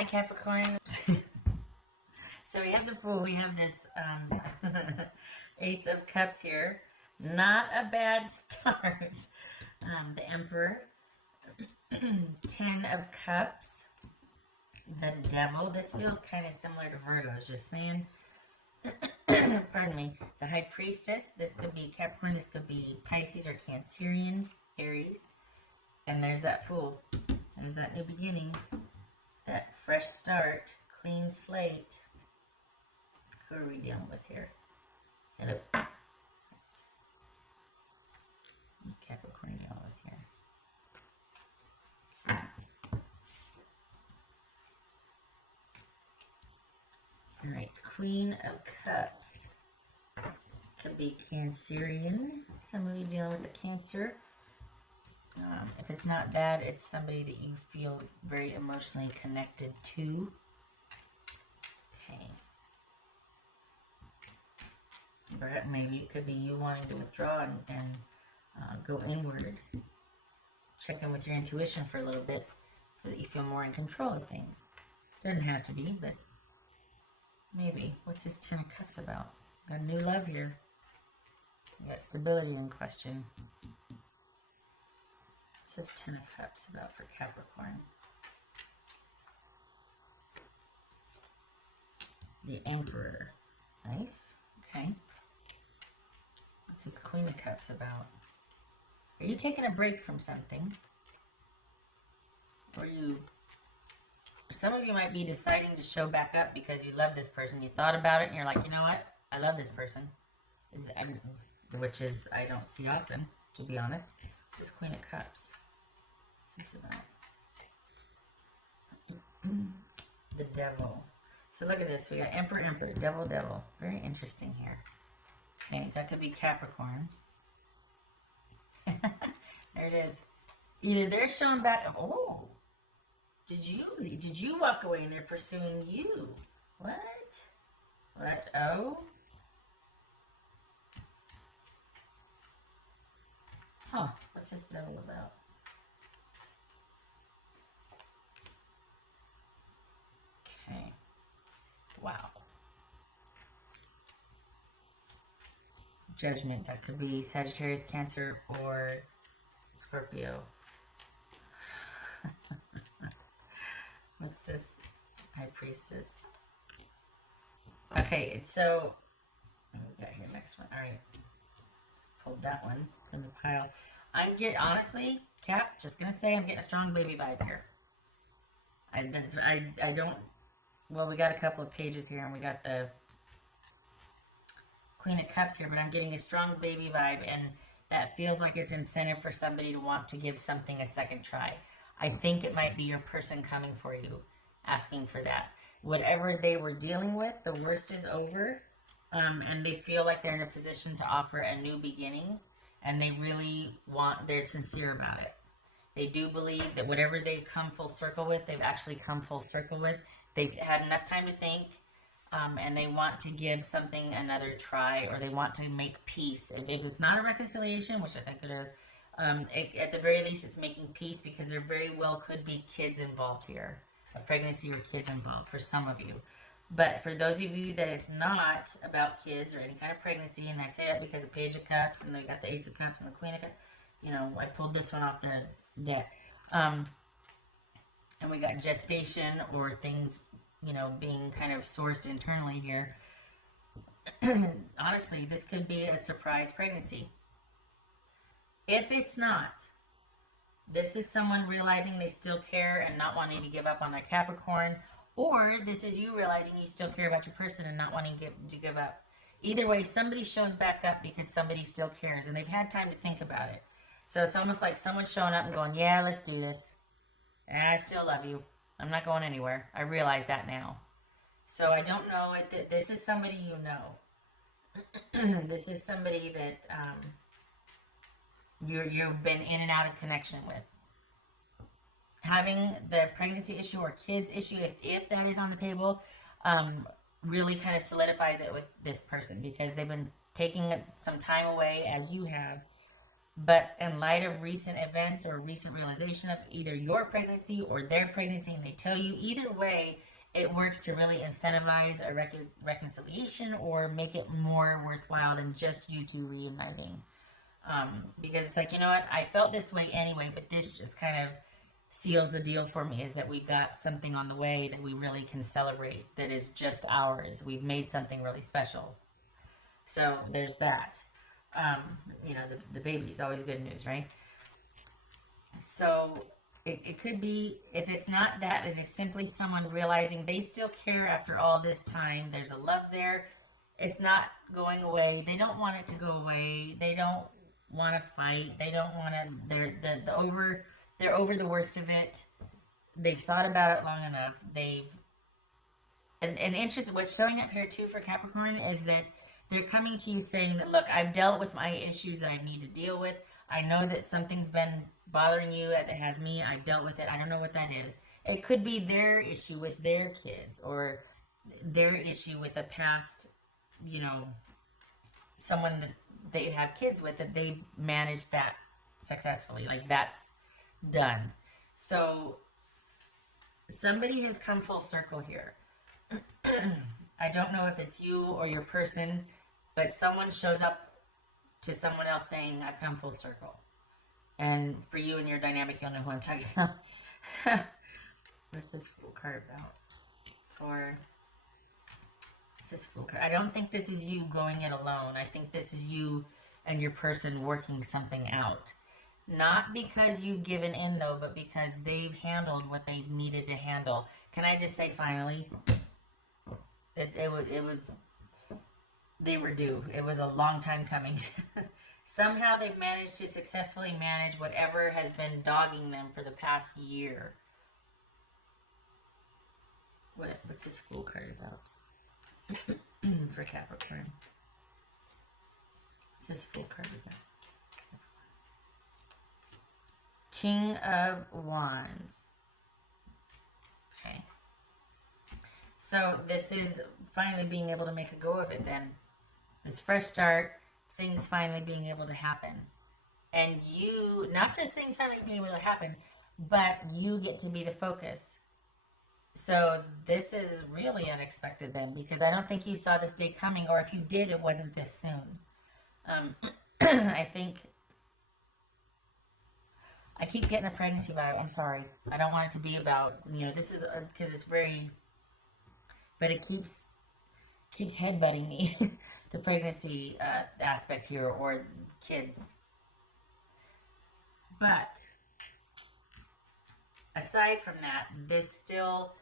Hi, Capricorn. So we have the Fool. We have this Ace of Cups here. Not a bad start. The Emperor. 10 of Cups. The Devil. This feels kind of similar to Virgo's, just saying. Pardon me. The High Priestess. This could be Capricorn. This could be Pisces or Cancerian, Aries. And there's that Fool. There's that new beginning. That fresh start. Clean slate. Who are we dealing with here? Hello. Who's Capricorn dealing with here? Okay. Alright, Queen of Cups. Could be Cancerian. Some of you dealing with the Cancer. If it's not that, it's somebody that you feel very emotionally connected to. Okay. But maybe it could be you wanting to withdraw and go inward. Check in with your intuition for a little bit so that you feel more in control of things. Doesn't have to be, but maybe. What's this 10 of Cups about? Got a new love here. You got stability in question. What's this 10 of Cups about for Capricorn? The Emperor. Nice. Okay. What's this Queen of Cups about? Are you taking a break from something? Or some of you might be deciding to show back up because you love this person. You thought about it and you're like, you know what? I love this person. Which is, I don't see often, to be honest. This is Queen of Cups. What's this about? The Devil. So look at this. We got Emperor, Emperor, Devil, Devil. Very interesting here. Okay, that could be Capricorn. There it is. Either they're showing back. Oh, did you walk away and they're pursuing you? What? What? Oh. Huh? What's this Devil about? Okay. Wow. Judgment. That could be Sagittarius, Cancer, or Scorpio. What's this? High Priestess. Okay, so what we got here? Next one. All right. Just pulled that one from the pile. Honestly, Cap, just gonna say I'm getting a strong baby vibe here. I don't. Well, we got a couple of pages here, and we got the Queen of Cups here, but I'm getting a strong baby vibe, and that feels like it's incentive for somebody to want to give something a second try. I think it might be your person coming for you, asking for that. Whatever they were dealing with, the worst is over, and they feel like they're in a position to offer a new beginning, and they're sincere about it. They do believe that whatever they've come full circle with, they've actually come full circle with. They've had enough time to think, and they want to give something another try, or they want to make peace. If it's not a reconciliation, which I think it is, at the very least it's making peace, because there very well could be kids involved here. A pregnancy or kids involved for some of you. But for those of you that it's not about kids or any kind of pregnancy, and I say that because of Page of Cups, and then we got the Ace of Cups and the Queen of Cups, I pulled this one off the deck. And we got gestation or things, being kind of sourced internally here. Honestly, this could be a surprise pregnancy. If it's not, this is someone realizing they still care and not wanting to give up on their Capricorn, or this is you realizing you still care about your person and not wanting to give up. Either way, somebody shows back up because somebody still cares, and they've had time to think about it. So it's almost like someone's showing up and going, yeah, let's do this. And I still love you. I'm not going anywhere. I realize that now. So I don't know if this is somebody you know. This is somebody that you've been in and out of connection with. Having the pregnancy issue or kids issue, if that is on the table, really kind of solidifies it with this person, because they've been taking some time away, as you have, But in light of recent events or recent realization of either your pregnancy or their pregnancy, and they tell you either way, it works to really incentivize a reconciliation or make it more worthwhile than just you two reuniting. Because it's like, you know what, I felt this way anyway, but this just kind of seals the deal for me, is that we've got something on the way that we really can celebrate that is just ours. We've made something really special. So there's that. You know, the baby's always good news, right? So it could be, if it's not that, it is simply someone realizing they still care after all this time. There's a love there. It's not going away. They don't want it to go away. They don't want to fight. They don't want to, they're over the worst of it. They've thought about it long enough. And interest, what's showing up here too for Capricorn is that they're coming to you saying that, look, I've dealt with my issues that I need to deal with. I know that something's been bothering you as it has me. I've dealt with it. I don't know what that is. It could be their issue with their kids, or their issue with a past, you know, someone that they have kids with, that they managed that successfully. Like, that's done. So somebody has come full circle here. I don't know if it's you or your person, but someone shows up to someone else saying, I've come full circle. And for you and your dynamic, you'll know who I'm talking about. What's this Fool card about? What's this Fool card? I don't think this is you going it alone. I think this is you and your person working something out. Not because you've given in, though, but because they've handled what they've needed to handle. Can I just say, finally? It was, they were due. It was a long time coming. Somehow they've managed to successfully manage whatever has been dogging them for the past year. What's this Fool card about? For Capricorn. What's this Fool card about? King of Wands. Okay. So this is finally being able to make a go of it then. This fresh start, things finally being able to happen. And you, not just things finally being able to happen, but you get to be the focus. So this is really unexpected then, because I don't think you saw this day coming, or if you did, it wasn't this soon. I think, I keep getting a pregnancy vibe. I'm sorry. I don't want it to be about, you know, this is, because it's very... But it keeps headbutting me, the pregnancy aspect here, or kids. But aside from that, this still,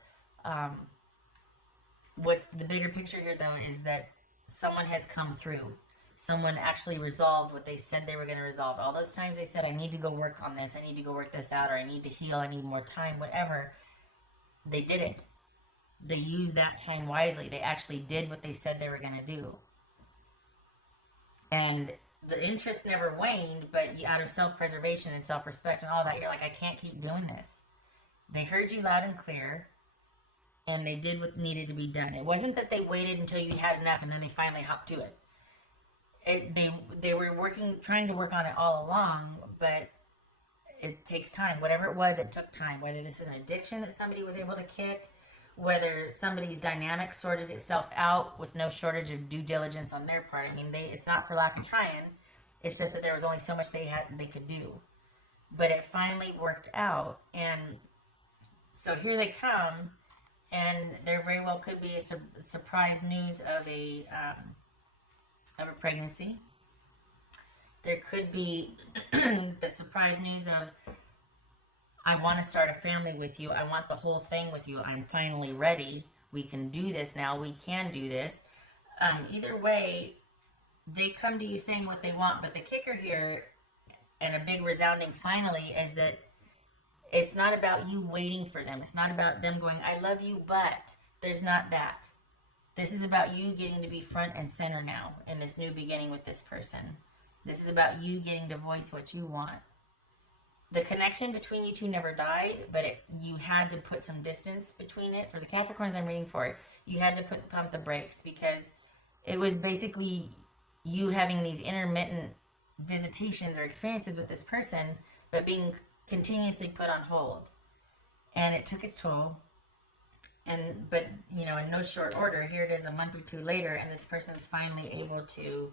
what's the bigger picture here, though, is that someone has come through. Someone actually resolved what they said they were going to resolve. All those times they said, I need to go work on this, I need to go work this out, or I need to heal, I need more time, whatever, they did it. They used that time wisely. They actually did what they said they were going to do. And the interest never waned, but out of self-preservation and self-respect and all that, you're like, I can't keep doing this. They heard you loud and clear, and they did what needed to be done. It wasn't that they waited until you had enough and then they finally hopped to it. They were trying to work on it all along, but it takes time. Whatever it was, it took time. Whether this is an addiction that somebody was able to kick, whether somebody's dynamic sorted itself out with no shortage of due diligence on their part. I mean, it's not for lack of trying. It's just that there was only so much they could do. But it finally worked out. And so here they come, and there very well could be a surprise news of a pregnancy. There could be the surprise news of, I want to start a family with you. I want the whole thing with you. I'm finally ready. We can do this now. We can do this. Either way, they come to you saying what they want. But the kicker here, and a big resounding finally, is that it's not about you waiting for them. It's not about them going, I love you, but there's not that. This is about you getting to be front and center now in this new beginning with this person. This is about you getting to voice what you want. The connection between you two never died, but you had to put some distance between it. For the Capricorns I'm reading for, you had to pump the brakes, because it was basically you having these intermittent visitations or experiences with this person, but being continuously put on hold. And it took its toll. But you know, in no short order, here it is a month or two later, and this person's finally able to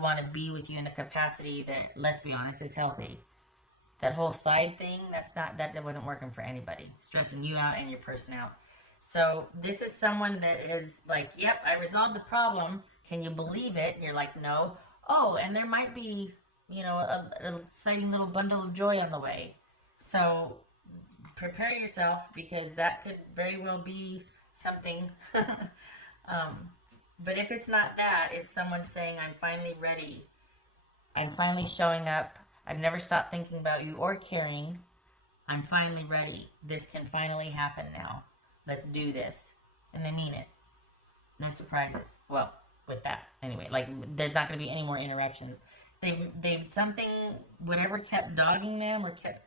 want to be with you in a capacity that, let's be honest, is healthy. That whole side thing, that wasn't working for anybody. Stressing you out and your person out. So this is someone that is like, yep, I resolved the problem. Can you believe it? And you're like, no. Oh, and there might be, you know, a exciting little bundle of joy on the way. So prepare yourself, because that could very well be something. But if it's not that, it's someone saying, I'm finally ready. I'm finally showing up. I've never stopped thinking about you or caring. I'm finally ready. This can finally happen now. Let's do this. And they mean it. No surprises. Well, with that. Anyway, like, there's not going to be any more interruptions. They've something, whatever kept dogging them or kept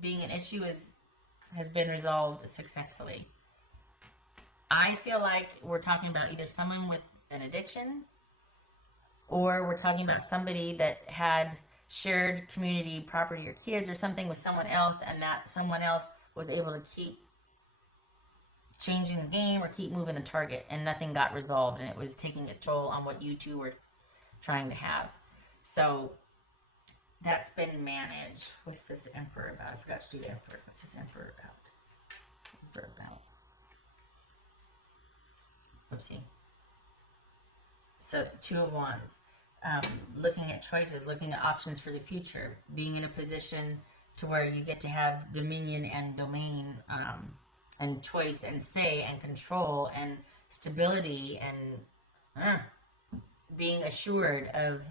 being an issue has been resolved successfully. I feel like we're talking about either someone with an addiction, or we're talking about somebody that had shared community, property, or kids, or something with someone else, and that someone else was able to keep changing the game or keep moving the target, and nothing got resolved, and it was taking its toll on what you two were trying to have. So that's been managed. What's this Emperor about? I forgot to do the Emperor. What's this Emperor about? Emperor about. Oopsie. So, Two of Wands. Looking at choices, looking at options for the future, being in a position to where you get to have dominion and domain, and choice and say and control and stability, and being assured of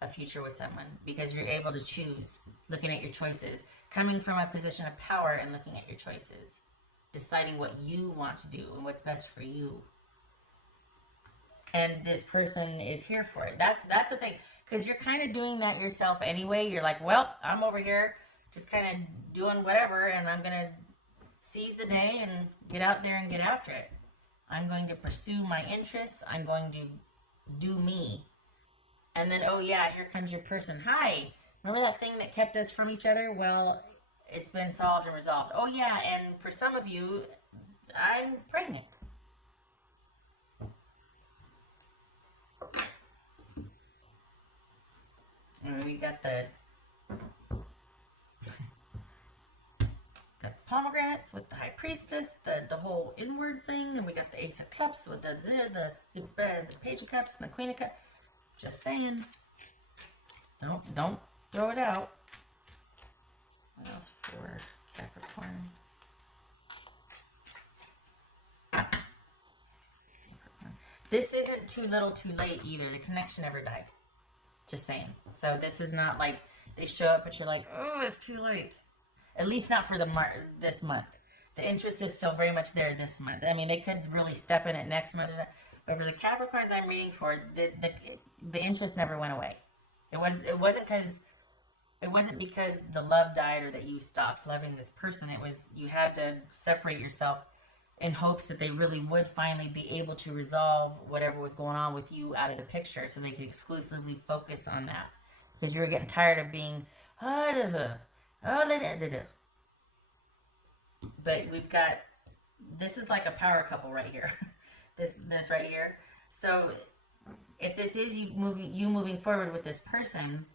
a future with someone, because you're able to choose, looking at your choices, coming from a position of power and looking at your choices, deciding what you want to do and what's best for you. And this person is here for it. That's the thing, because you're kind of doing that yourself anyway. You're like, well, I'm over here just kind of doing whatever, and I'm going to seize the day and get out there and get after it. I'm going to pursue my interests. I'm going to do me. And then, oh yeah, here comes your person. Hi, remember that thing that kept us from each other? Well, it's been solved and resolved. Oh yeah, and for some of you, I'm pregnant. And we got the pomegranates with the High Priestess, the whole inward thing, and we got the Ace of Cups with the Page of Cups and the Queen of Cups. Just saying. Don't throw it out. What else for Capricorn? This isn't too little too late either. The connection never died. Just saying. So this is not like they show up but you're like, oh, it's too late. At least not for this month. The interest is still very much there this month. I mean, they could really step in it next month. But for the Capricorns I'm reading for, the interest never went away. It wasn't because the love died or that you stopped loving this person. It was you had to separate yourself in hopes that they really would finally be able to resolve whatever was going on with you out of the picture, so they could exclusively focus on that. Because you were getting tired of being, but we've got, this is like a power couple right here. this right here. So if this is you moving forward with this person,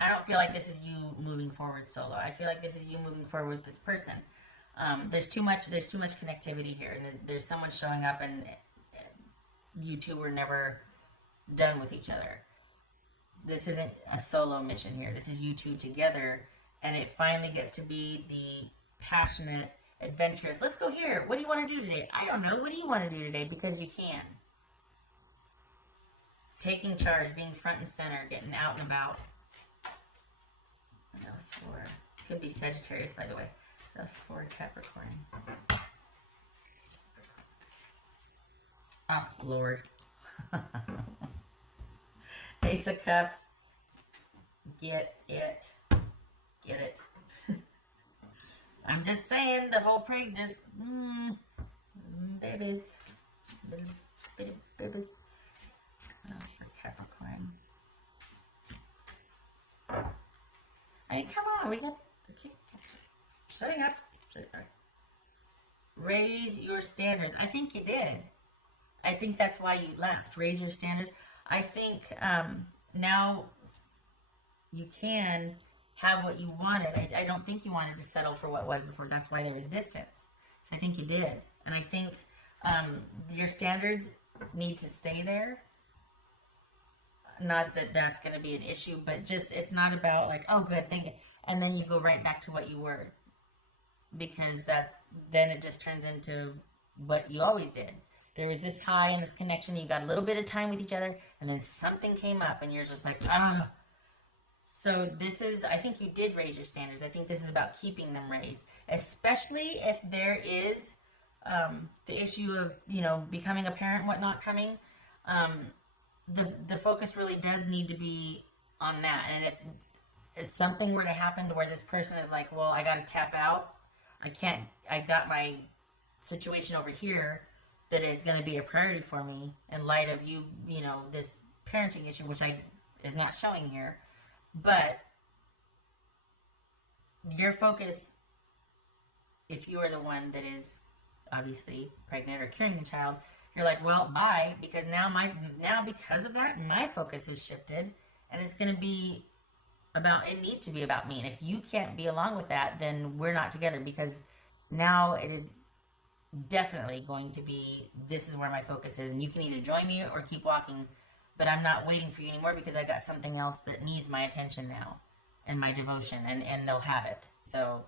I don't feel like this is you moving forward solo. I feel like this is you moving forward with this person. There's too much connectivity here, and there's someone showing up, and you two were never done with each other. This isn't a solo mission here. This is you two together, and it finally gets to be the passionate, adventurous. Let's go here. What do you want to do today? I don't know. What do you want to do today? Because you can. Taking charge, being front and center, getting out and about. And that was for, this could be Sagittarius, by the way. That's for Capricorn. Oh, Lord. Ace of Cups. Get it. Get it. I'm just saying, the whole prank just, babies. Little bitty babies. I mean, come on, we got, okay, starting up. Raise your standards. I think you did. I think that's why you left. Raise your standards. I think now you can have what you wanted. I don't think you wanted to settle for what was before. That's why there was distance. So I think you did. And I think your standards need to stay there. Not that that's going to be an issue, but just it's not about like, oh, good, thank you. And then you go right back to what you were. Because then it just turns into what you always did. There was this high and this connection. You got a little bit of time with each other, and then something came up, and you're just like, ah. So I think you did raise your standards. I think this is about keeping them raised, especially if there is the issue of, becoming a parent and whatnot coming. The focus really does need to be on that. And if something were to happen to where this person is like, well, I got to tap out. I got my situation over here that is going to be a priority for me in light of this parenting issue, which is not showing here. But your focus, if you are the one that is obviously pregnant or carrying a child, you're like, well, bye, because now because of that, my focus has shifted, and it's going to be it needs to be about me. And if you can't be along with that, then we're not together, because now it is definitely going to be, this is where my focus is, and you can either join me or keep walking, but I'm not waiting for you anymore because I got something else that needs my attention now and my devotion, and they'll have it. So,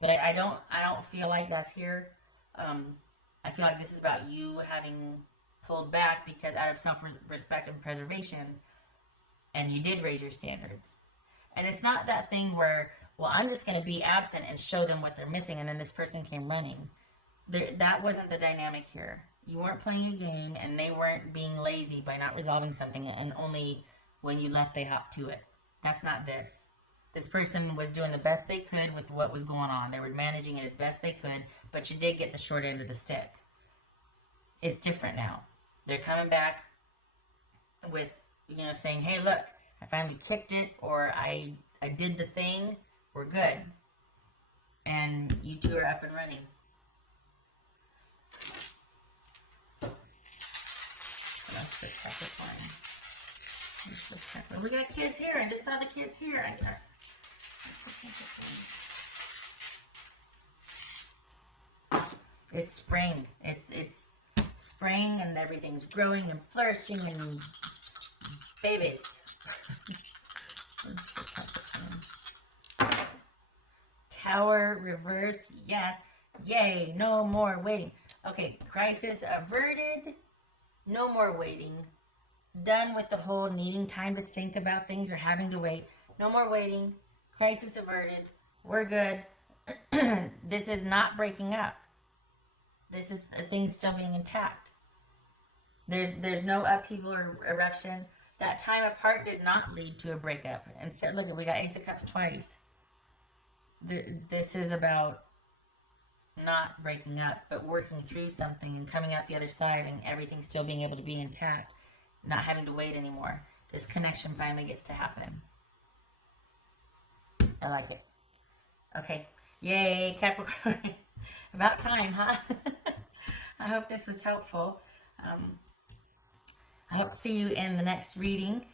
but I don't feel like that's here. I feel like this is about you having pulled back because out of self-respect and preservation, and you did raise your standards. And it's not that thing where, well, I'm just going to be absent and show them what they're missing, and then this person came running. That wasn't the dynamic here. You weren't playing a game, and they weren't being lazy by not resolving something, and only when you left they hopped to it. That's not this. This person was doing the best they could with what was going on. They were managing it as best they could, but you did get the short end of the stick. It's different now. They're coming back with, saying, hey, look, I finally kicked it, or I did the thing, we're good. And you two are up and running. That's for Capricorn. We got kids here. I just saw the kids here. It's spring. It's spring, and everything's growing and flourishing and babies. Tower reversed. Yeah. Yay. No more waiting. Okay. Crisis averted. No more waiting. Done with the whole needing time to think about things or having to wait. No more waiting. Crisis averted. We're good. This is not breaking up. This is things still being intact. There's no upheaval or eruption. That time apart did not lead to a breakup. Instead, look, we got Ace of Cups twice. This is about not breaking up, but working through something and coming out the other side, and everything still being able to be intact, not having to wait anymore. This connection finally gets to happen. I like it. Okay. Yay, Capricorn. About time, huh? I hope this was helpful. I hope to see you in the next reading.